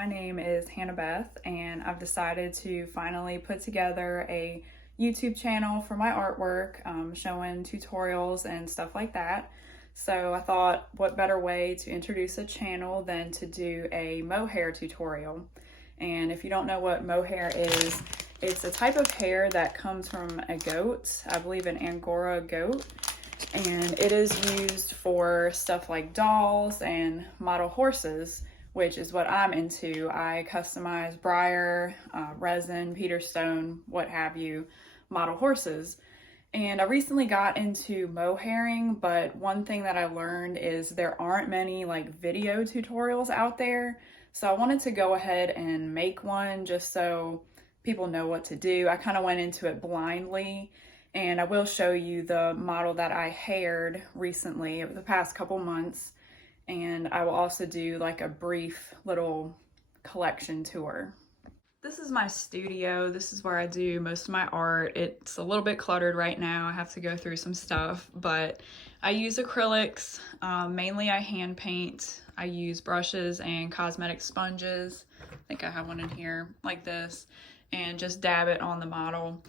my name is Hannah Beth, and I've decided to finally put together a YouTube channel for my artwork, showing tutorials and stuff like that. So I thought, what better way to introduce a channel than to do a mohair tutorial. And if you don't know what mohair is, it's a type of hair that comes from a goat, I believe an Angora goat. And it is used for stuff like dolls and model horses, which is what I'm into. I customize briar, resin, Peter Stone, what have you, model horses. And I recently got into mohairing, but one thing that I learned is there aren't many like video tutorials out there. So I wanted to go ahead and make one just so people know what to do. I kind of went into it blindly, and I will show you the model that I haired recently over the past couple months. And I will also do like a brief little collection tour. This is my studio. This is where I do most of my art. It's a little bit cluttered right now. I have to go through some stuff, but I use acrylics. Mainly I hand paint. I use brushes and cosmetic sponges. I think I have one in here like this, and just dab it on the model.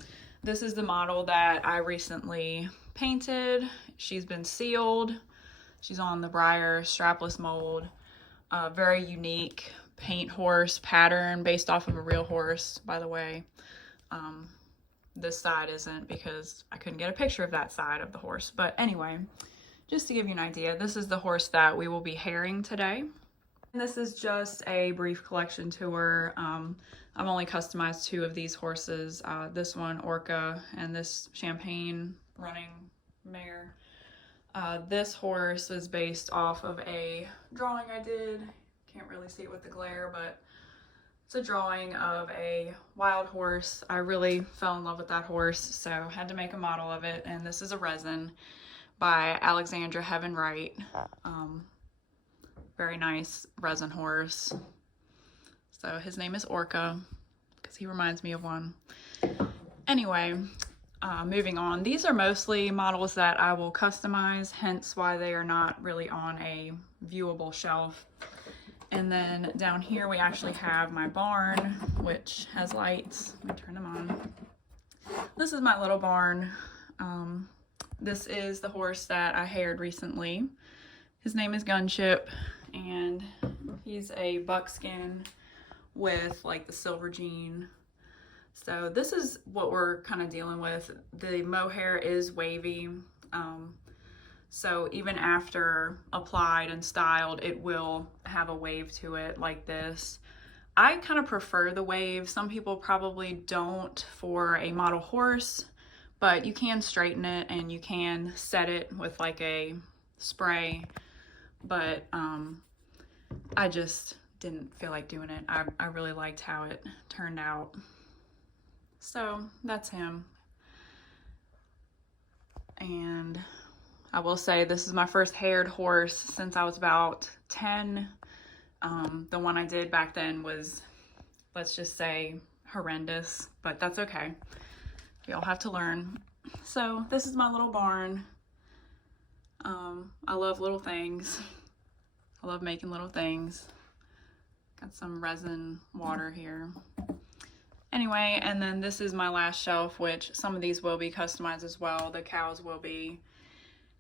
This is the model that I recently painted. She's been sealed. She's on the briar strapless mold. Very unique paint horse pattern based off of a real horse, by the way. This side isn't because I couldn't get a picture of that side of the horse. But anyway, just to give you an idea, this is the horse that we will be hairing today. And this is just a brief collection tour. I've only customized 2 of these horses. This one, Orca, and this Champagne running mare. This horse is based off of a drawing I did. Can't really see it with the glare, but it's a drawing of a wild horse. I really fell in love with that horse, so had to make a model of it. And this is a resin by Alexandra Heaven Wright. Very nice resin horse. So his name is Orca because he reminds me of one. Anyway, moving on. These are mostly models that I will customize, hence why they are not really on a viewable shelf. And then down here we actually have my barn, which has lights. Let me turn them on. This is my little barn. This is the horse that I haired recently. His name is Gunship, and he's a buckskin with like the silver jean. So this is what we're kind of dealing with. The mohair is wavy. So even after applied and styled, it will have a wave to it like this. I kind of prefer the wave. Some people probably don't for a model horse, but you can straighten it and you can set it with like a spray. But I just didn't feel like doing it. I really liked how it turned out. So that's him. And I will say this is my first haired horse since I was about 10. The one I did back then was, let's just say, horrendous, but that's okay. We all have to learn. So this is my little barn. I love little things. I love making little things. Got some resin water here. Anyway, and then this is my last shelf, which some of these will be customized as well. The cows will be.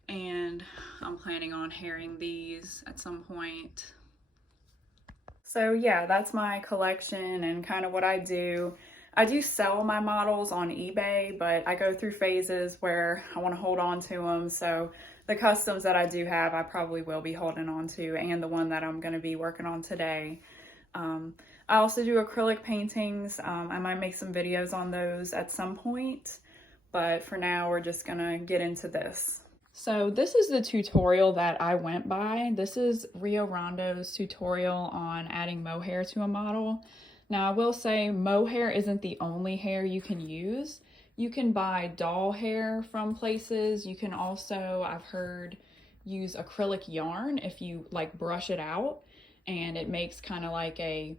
And I'm planning on hairing these at some point. So yeah, that's my collection and kind of what I do. I do sell my models on eBay, but I go through phases where I want to hold on to them. So the customs that I do have, I probably will be holding on to, and the one that I'm going to be working on today. I also do acrylic paintings. I might make some videos on those at some point, but for now we're just gonna get into this. So this is the tutorial that I went by. This is Rio Rondo's tutorial on adding mohair to a model. Now I will say mohair isn't the only hair you can use. You can buy doll hair from places. You can also, I've heard, use acrylic yarn if you like brush it out, and it makes kind of like a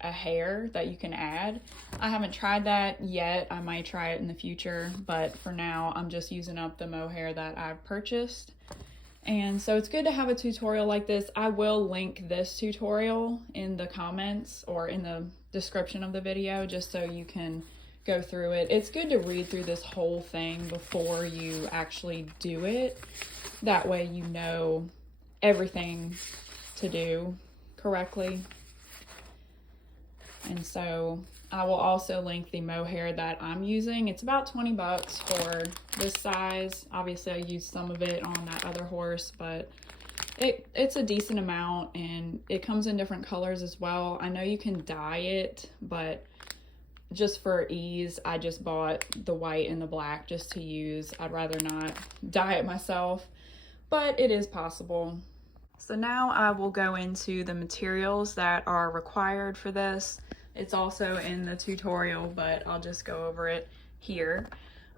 hair that you can add. I haven't tried that yet. I might try it in the future, but for now I'm just using up the mohair that I've purchased. And so it's good to have a tutorial like this. I will link this tutorial in the comments or in the description of the video just so you can go through it. It's good to read through this whole thing before you actually do it. That way you know everything to do correctly. And so I will also link the mohair that I'm using. It's about 20 bucks for this size. Obviously I used some of it on that other horse, but it's a decent amount, and it comes in different colors as well. I know you can dye it, but just for ease, I just bought the white and the black just to use. I'd rather not dye it myself, but it is possible. So now I will go into the materials that are required for this. It's also in the tutorial, but I'll just go over it here.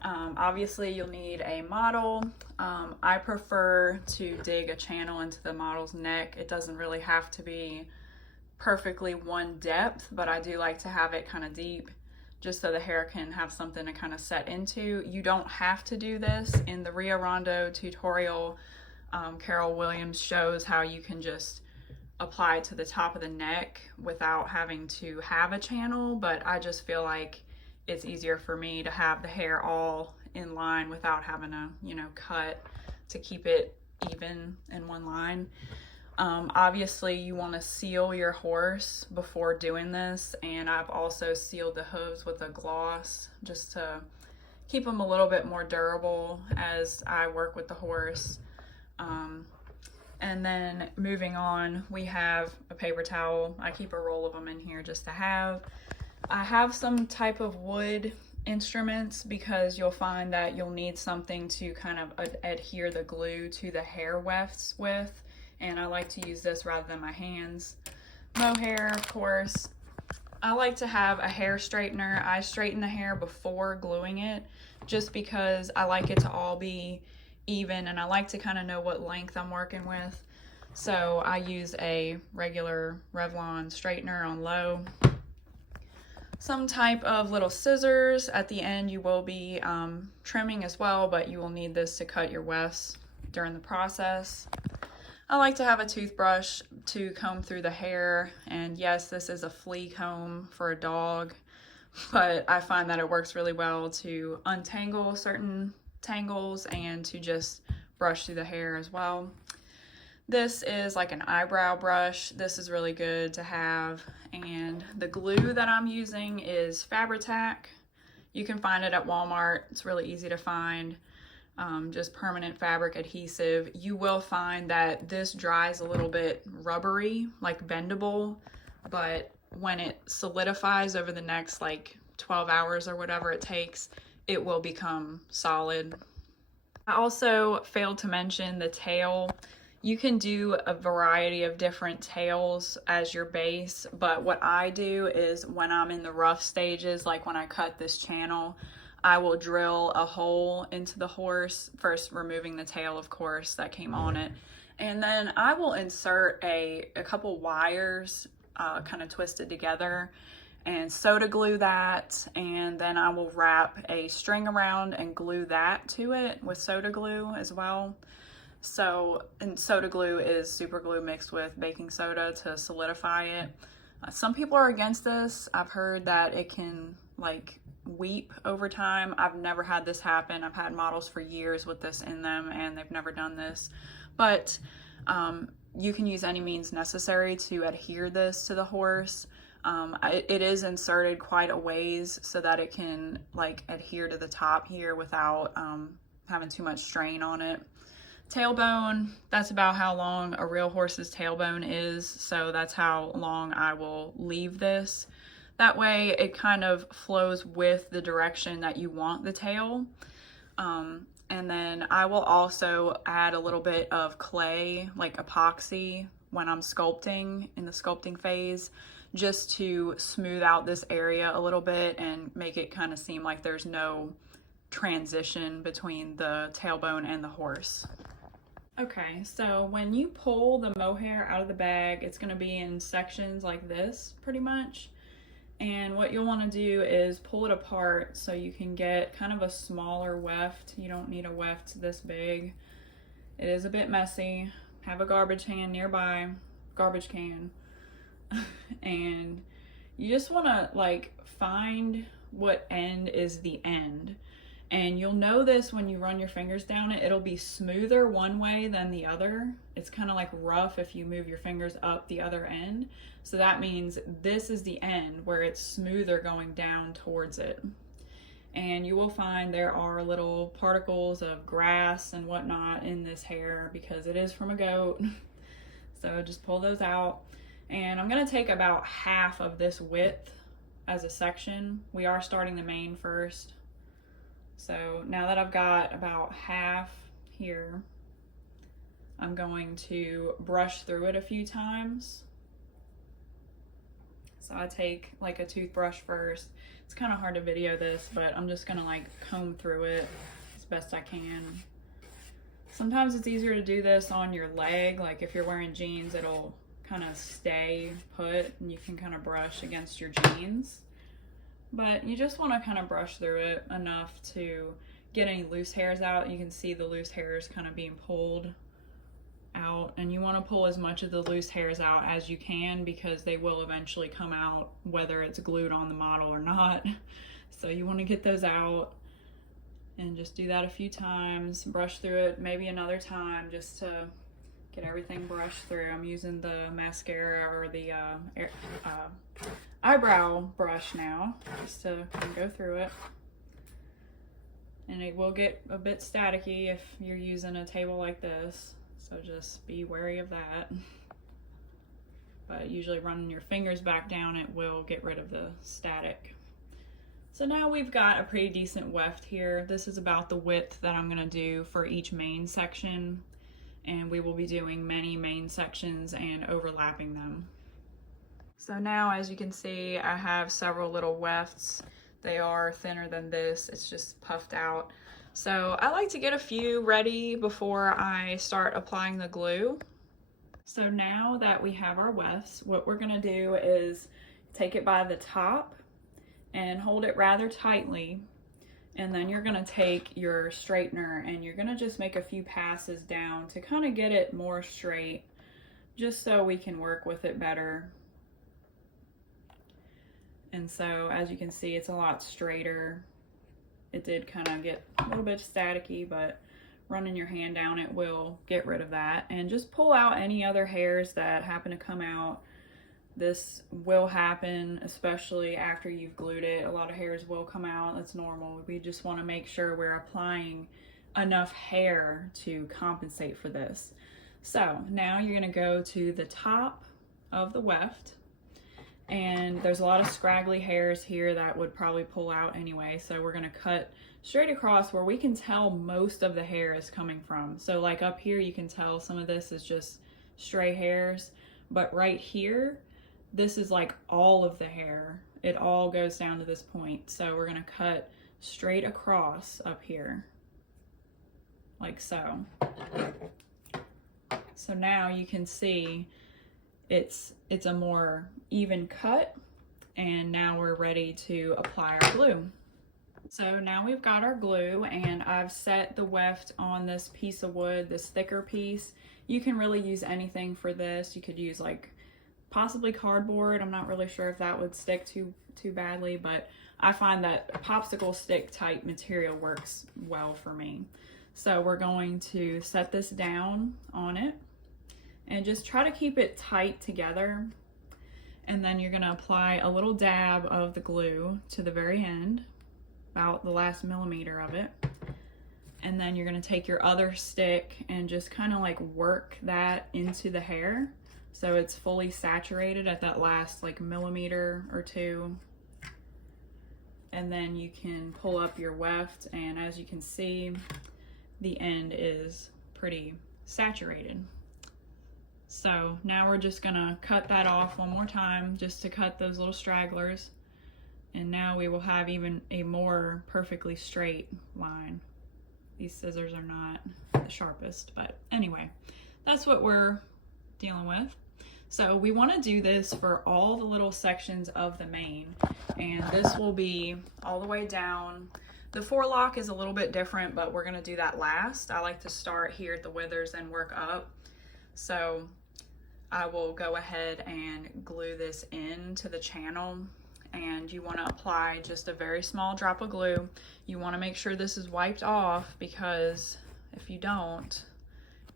Obviously you'll need a model. I prefer to dig a channel into the model's neck. It doesn't really have to be perfectly one depth, but I do like to have it kind of deep just so the hair can have something to kind of set into. You don't have to do this. In the Rio Rondo tutorial, Carol Williams shows how you can just apply it to the top of the neck without having to have a channel, but I just feel like it's easier for me to have the hair all in line without having to, you know, cut to keep it even in one line. Obviously you want to seal your horse before doing this, and I've also sealed the hooves with a gloss just to keep them a little bit more durable as I work with the horse. And then moving on, we have a paper towel. I keep a roll of them in here just to have. I have some type of wood instruments because you'll find that you'll need something to kind of adhere the glue to the hair wefts with, and I like to use this rather than my hands. Mohair, of course. I like to have a hair straightener. I straighten the hair before gluing it just because I like it to all be even, and I like to kind of know what length I'm working with. So I use a regular Revlon straightener on low. Some type of little scissors. At the end you will be trimming as well, but you will need this to cut your wefts during the process. I like to have a toothbrush to comb through the hair, and yes, this is a flea comb for a dog, but I find that it works really well to untangle certain tangles and to just brush through the hair as well. This is like an eyebrow brush. This is really good to have, and the glue that I'm using is Fabri-Tac. You can find it at Walmart. It's really easy to find. Just permanent fabric adhesive. You will find that this dries a little bit rubbery, like bendable, but when it solidifies over the next like 12 hours or whatever it takes, it will become solid. I also failed to mention the tail. You can do a variety of different tails as your base, but what I do is when I'm in the rough stages, like when I cut this channel, I will drill a hole into the horse, first removing the tail, of course, that came on it. And then I will insert a couple wires kind of twisted together and soda glue that, and then I will wrap a string around and glue that to it with soda glue as well. So, and soda glue is super glue mixed with baking soda to solidify it. Some people are against this. I've heard that it can like weep over time. I've never had this happen. I've had models for years with this in them and they've never done this, but you can use any means necessary to adhere this to the horse. It is inserted quite a ways so that it can like adhere to the top here without having too much strain on it. Tailbone, that's about how long a real horse's tailbone is, so that's how long I will leave this. That way it kind of flows with the direction that you want the tail. And then I will also add a little bit of clay, like epoxy, when I'm sculpting, in the sculpting phase, just to smooth out this area a little bit and make it kind of seem like there's no transition between the tailbone and the horse. Okay, so when you pull the mohair out of the bag, it's going to be in sections like this, pretty much. And what you'll want to do is pull it apart so you can get kind of a smaller weft. You don't need a weft this big. It is a bit messy. Have a garbage can nearby, garbage can. And you just want to like find what end is the end. And you'll know this when you run your fingers down it. It'll be smoother one way than the other. It's kind of like rough if you move your fingers up the other end. So that means this is the end where it's smoother going down towards it. And you will find there are little particles of grass and whatnot in this hair because it is from a goat. So just pull those out. And I'm gonna take about half of this width as a section. We are starting the mane first. So now that I've got about half here, I'm going to brush through it a few times. So I take like a toothbrush first. It's kind of hard to video this, but I'm just gonna like comb through it as best I can. Sometimes it's easier to do this on your leg, like if you're wearing jeans, it'll kind of stay put and you can kind of brush against your jeans. But you just want to kind of brush through it enough to get any loose hairs out. You can see the loose hairs kind of being pulled out, and you want to pull as much of the loose hairs out as you can because they will eventually come out whether it's glued on the model or not. So you want to get those out and just do that a few times, brush through it maybe another time just to get everything brushed through. I'm using the mascara or the eyebrow brush now just to kind of go through it. And it will get a bit staticky if you're using a table like this, so just be wary of that. But usually running your fingers back down, it will get rid of the static. So now we've got a pretty decent weft here. This is about the width that I'm gonna do for each mane section, and we will be doing many mane sections and overlapping them. So now, as you can see, I have several little wefts. They are thinner than this, it's just puffed out. So I like to get a few ready before I start applying the glue. So now that we have our wefts, what we're gonna do is take it by the top and hold it rather tightly. And then you're gonna take your straightener and you're gonna just make a few passes down to kind of get it more straight, just so we can work with it better. And so as you can see, it's a lot straighter. It did kind of get a little bit staticky, but running your hand down it will get rid of that. And just pull out any other hairs that happen to come out. This will happen, especially after you've glued it. A lot of hairs will come out, that's normal. We just want to make sure we're applying enough hair to compensate for this. So now you're gonna go to the top of the weft, and there's a lot of scraggly hairs here that would probably pull out anyway. So we're gonna cut straight across where we can tell most of the hair is coming from. So like up here, you can tell some of this is just stray hairs, but right here, this is like all of the hair. It all goes down to this point. So we're gonna cut straight across up here, like so. So now you can see it's a more even cut, and now we're ready to apply our glue. So now we've got our glue, and I've set the weft on this piece of wood, this thicker piece. You can really use anything for this. You could use like possibly cardboard. I'm not really sure if that would stick too badly, but I find that a popsicle stick type material works well for me. So we're going to set this down on it and just try to keep it tight together. And then you're gonna apply a little dab of the glue to the very end, about the last millimeter of it. And then you're gonna take your other stick and just kind of like work that into the hair so it's fully saturated at that last like millimeter or two. And then you can pull up your weft, and as you can see, the end is pretty saturated. So now we're just gonna cut that off one more time just to cut those little stragglers. And now we will have even a more perfectly straight line. These scissors are not the sharpest, but anyway, that's what we're dealing with. So we wanna do this for all the little sections of the mane. And this will be all the way down The forelock is a little bit different, but we're gonna do that last. I like to start here at the withers and work up. So I will go ahead and glue this into the channel, and you want to apply just a very small drop of glue. You want to make sure this is wiped off, because if you don't,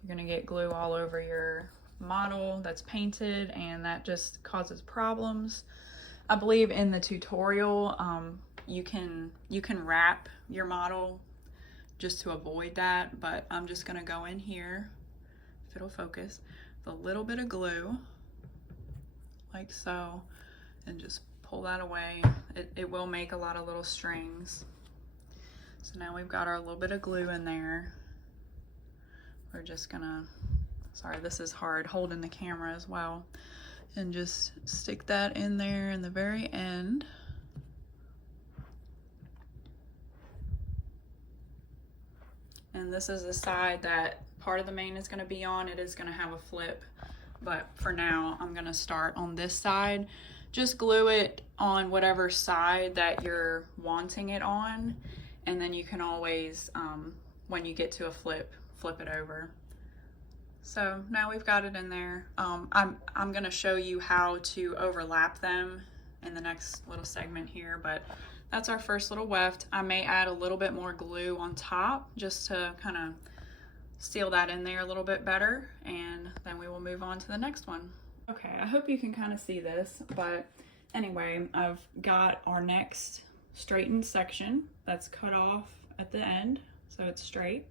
you're going to get glue all over your model that's painted, and that just causes problems. I believe in the tutorial you can wrap your model just to avoid that, but I'm just going to go in here, if it'll focus, with a little bit of glue like so, and just pull that away. It will make a lot of little strings. So now we've got our little bit of glue in there. We're just gonna, sorry, this is hard holding the camera as well, and just stick that in there in the very end. And this is the side that part of the mane is going to be on. It is going to have a flip, but for now I'm going to start on this side. Just glue it on whatever side that you're wanting it on, and then you can always, when you get to a flip it over. So now we've got it in there. I'm going to show you how to overlap them in the next little segment here, but that's our first little weft. I may add a little bit more glue on top just to kind of seal that in there a little bit better, and then we will move on to the next one. Okay, I hope you can kind of see this, but anyway, I've got our next straightened section that's cut off at the end, so it's straight.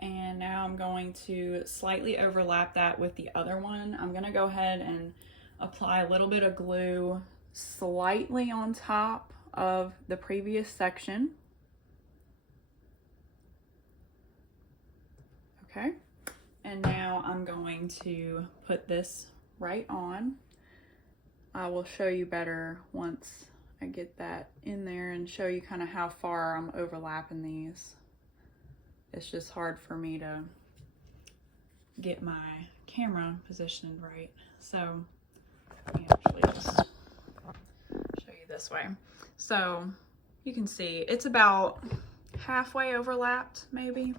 And now I'm going to slightly overlap that with the other one. I'm gonna go ahead and apply a little bit of glue slightly on top of the previous section. Okay, and now I'm going to put this right on. I will show you better once I get that in there and show you kind of how far I'm overlapping these. It's just hard for me to get my camera positioned right. So let me actually just show you this way. So you can see it's about halfway overlapped maybe.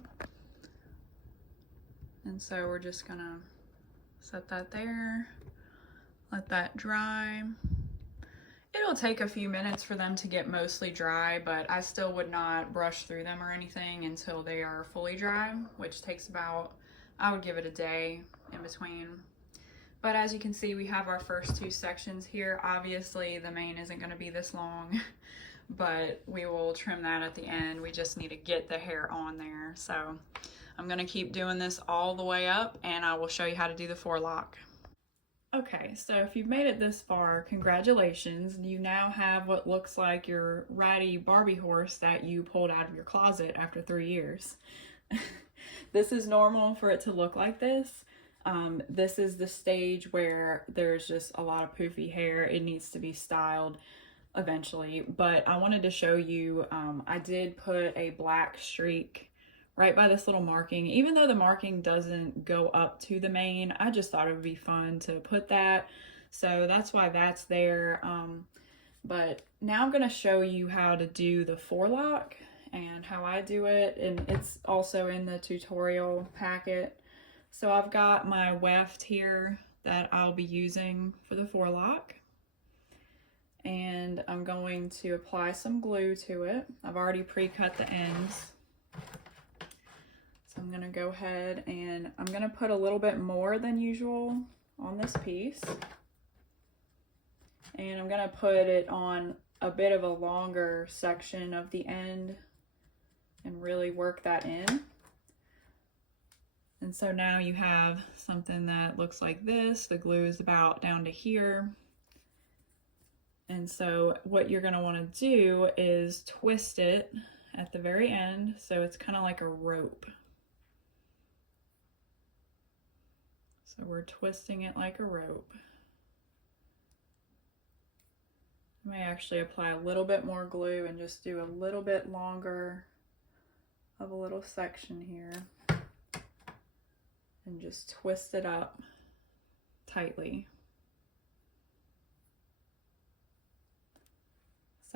And so we're just gonna set that there, let that dry. It'll take a few minutes for them to get mostly dry, but I still would not brush through them or anything until they are fully dry, which takes about, I would give it a day in between. But as you can see, we have our first two sections here. Obviously, the mane isn't gonna be this long, but we will trim that at the end. We just need to get the hair on there. So I'm gonna keep doing this all the way up, and I will show you how to do the forelock. Okay, so if you've made it this far, congratulations. You now have what looks like your ratty Barbie horse that you pulled out of your closet after 3 years. This is normal for it to look like this. This is the stage where there's just a lot of poofy hair. It needs to be styled eventually, but I wanted to show you, I did put a black streak right by this little marking. Even though the marking doesn't go up to the mane, I just thought it would be fun to put that. So that's why that's there. But now I'm gonna show you how to do the forelock and how I do it. And it's also in the tutorial packet. So I've got my weft here that I'll be using for the forelock. And I'm going to apply some glue to it. I've already pre-cut the ends. I'm gonna go ahead and I'm gonna put a little bit more than usual on this piece. And I'm gonna put it on a bit of a longer section of the end and really work that in. And so now you have something that looks like this. The glue is about down to here. And so what you're gonna wanna do is twist it at the very end, so it's kind of like a rope. So we're twisting it like a rope. I may actually apply a little bit more glue and just do a little bit longer of a little section here and just twist it up tightly.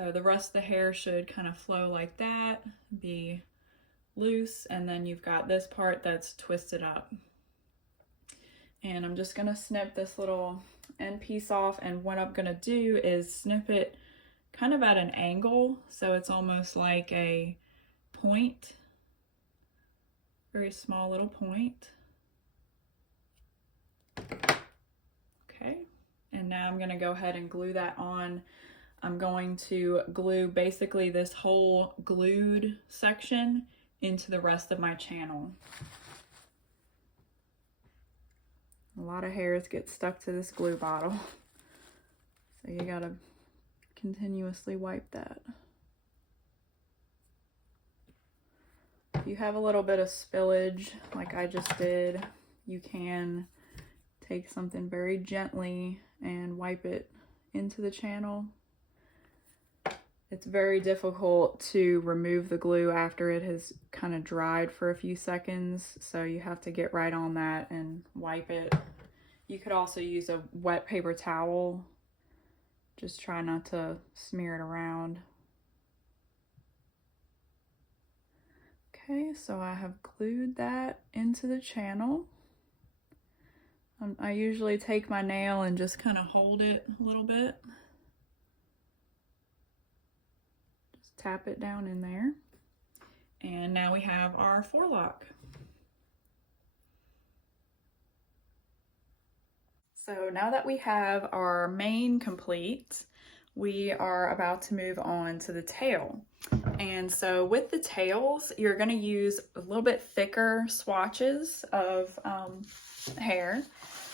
So the rest of the hair should kind of flow like that, be loose, and then you've got this part that's twisted up. And I'm just gonna snip this little end piece off, and what I'm gonna do is snip it kind of at an angle, so it's almost like a point, very small little point. Okay, and now I'm gonna go ahead and glue that on. I'm going to glue basically this whole glued section into the rest of my channel. A lot of hairs get stuck to this glue bottle, so you gotta continuously wipe that. If you have a little bit of spillage like I just did, you can take something very gently and wipe it into the channel. It's very difficult to remove the glue after it has kind of dried for a few seconds, so you have to get right on that and wipe it. You could also use a wet paper towel. Just try not to smear it around. Okay, so I have glued that into the channel. I usually take my nail and just kind of hold it a little bit. Just tap it down in there. And now we have our forelock. So now that we have our mane complete, we are about to move on to the tail. And so with the tails, you're going to use a little bit thicker swatches of hair.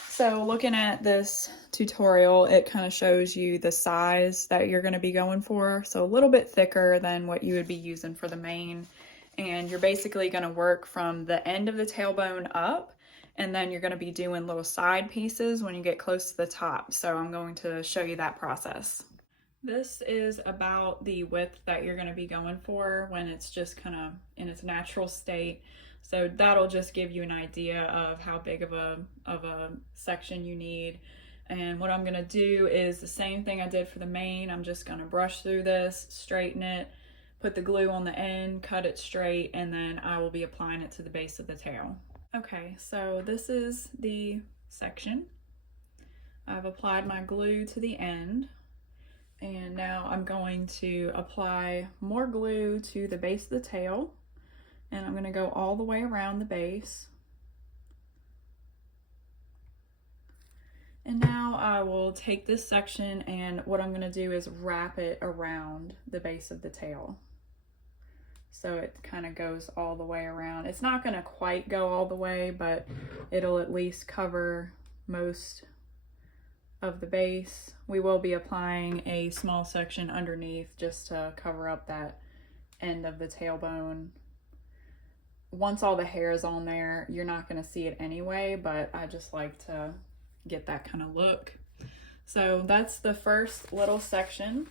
So looking at this tutorial, it kind of shows you the size that you're going to be going for. So a little bit thicker than what you would be using for the mane. And you're basically going to work from the end of the tailbone up, and then you're going to be doing little side pieces when you get close to the top. So I'm going to show you that process. This is about the width that you're going to be going for when it's just kind of in its natural state. So that'll just give you an idea of how big of a section you need. And what I'm going to do is the same thing I did for the mane. I'm just going to brush through this, straighten it, put the glue on the end, cut it straight, and then I will be applying it to the base of the tail. Okay, so this is the section. I've applied my glue to the end, and now I'm going to apply more glue to the base of the tail, and I'm going to go all the way around the base. And now I will take this section, and what I'm going to do is wrap it around the base of the tail. So it kind of goes all the way around. It's not going to quite go all the way, but it'll at least cover most of the base. We will be applying a small section underneath just to cover up that end of the tailbone. Once all the hair is on there, you're not going to see it anyway, but I just like to get that kind of look. So that's the first little section.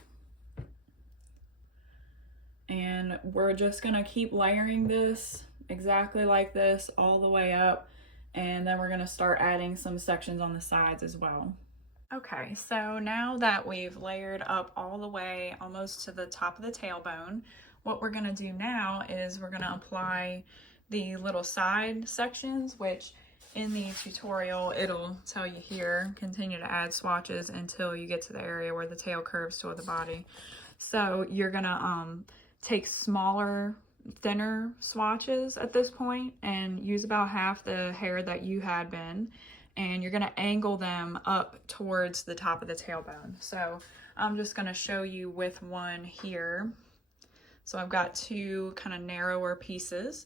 And we're just gonna keep layering this exactly like this all the way up, and then we're gonna start adding some sections on the sides as well. Okay, so now that we've layered up all the way almost to the top of the tailbone, what we're gonna do now is we're gonna apply the little side sections, which in the tutorial it'll tell you here, continue to add swatches until you get to the area where the tail curves toward the body. So you're gonna take smaller, thinner swatches at this point and use about half the hair that you had been, and you're gonna angle them up towards the top of the tailbone. So I'm just gonna show you with one here. So I've got two kind of narrower pieces,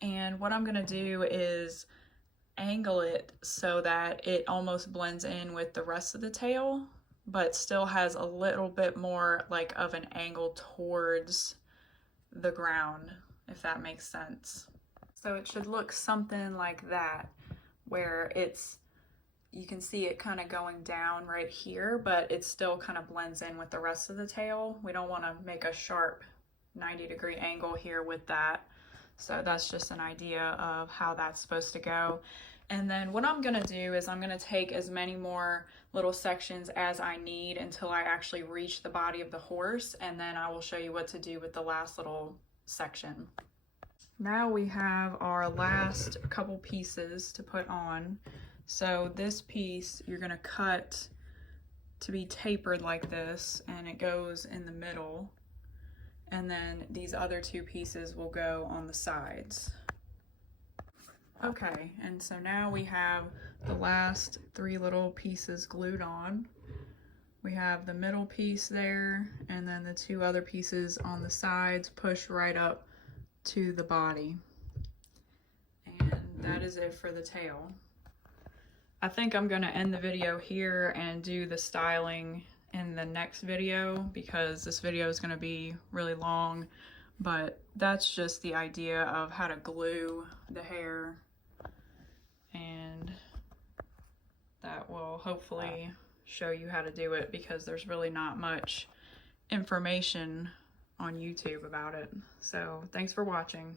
and what I'm gonna do is angle it so that it almost blends in with the rest of the tail, but still has a little bit more like of an angle towards the ground, if that makes sense. So it should look something like that, where you can see it kind of going down right here, but it still kind of blends in with the rest of the tail. We don't want to make a sharp 90-degree angle here with that. So that's just an idea of how that's supposed to go. And then what I'm gonna do is I'm gonna take as many more little sections as I need until I actually reach the body of the horse, and then I will show you what to do with the last little section. Now we have our last couple pieces to put on. So this piece you're gonna cut to be tapered like this, and it goes in the middle. And then these other two pieces will go on the sides. Okay, and so now we have the last three little pieces glued on. We have the middle piece there, and then the two other pieces on the sides push right up to the body. And that is it for the tail. I think I'm gonna end the video here and do the styling in the next video, because this video is gonna be really long, but that's just the idea of how to glue the hair, and that will hopefully show you how to do it, because there's really not much information on YouTube about it. So thanks for watching.